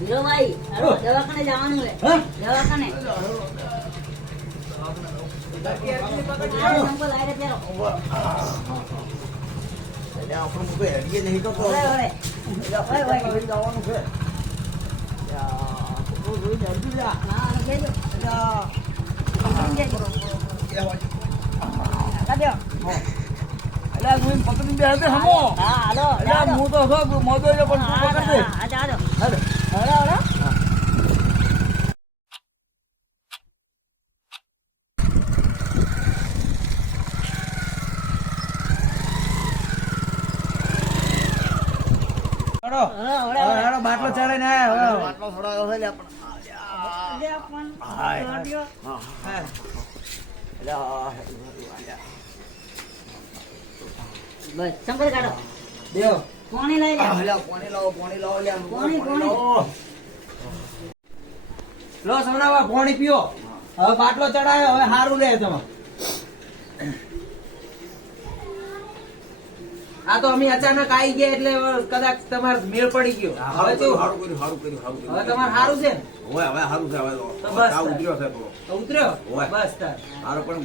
હીરોભાઈ, હાલો, દવાખાને જવાનું છે. હા? દવાખાને. આ સંપલ આયરે પહેરો. એટલે આપણું કોઈ હેડીએ નહીં તો ઓય, ઓય. જવાનું છે. હા, અને બેજો. કાઢ્યો. એટલે હું પકડી બે હશે હમો. હા, હાલો, એટલે હાલો. હું તો છો મોદો એટલે પણ તું પકડ દે. હા, ચાલો. હાલે. હળો, હળો. હળો. હળો, હળો, હળો. હળો, બાટલો ચડાઈને આયા. હળો. બાટલો થોડો છે લે પણ. લે પણ. હાય. કાઢ્યો. હા. બસ, સંપલ કાઢો. દેવ. પાણી લઈ લે. પાણી લાવો લે. પાણી. લો સમરાવા પાણી પીઓ. હવે બાટલો ચડાયો હવે હારું લે તમે. આ તો અમે અચાનક આવી ગયા એટલે કદાચ તમારે મેળ પડી ગયો. હવે કેવું? હવે તમારે હારું છે ને? હવે હારું છે હવે તો બસ. આ ઉતર્યો છે થોડો. તો ઉતર્યો ઓય. બસ તાર. હારો પણ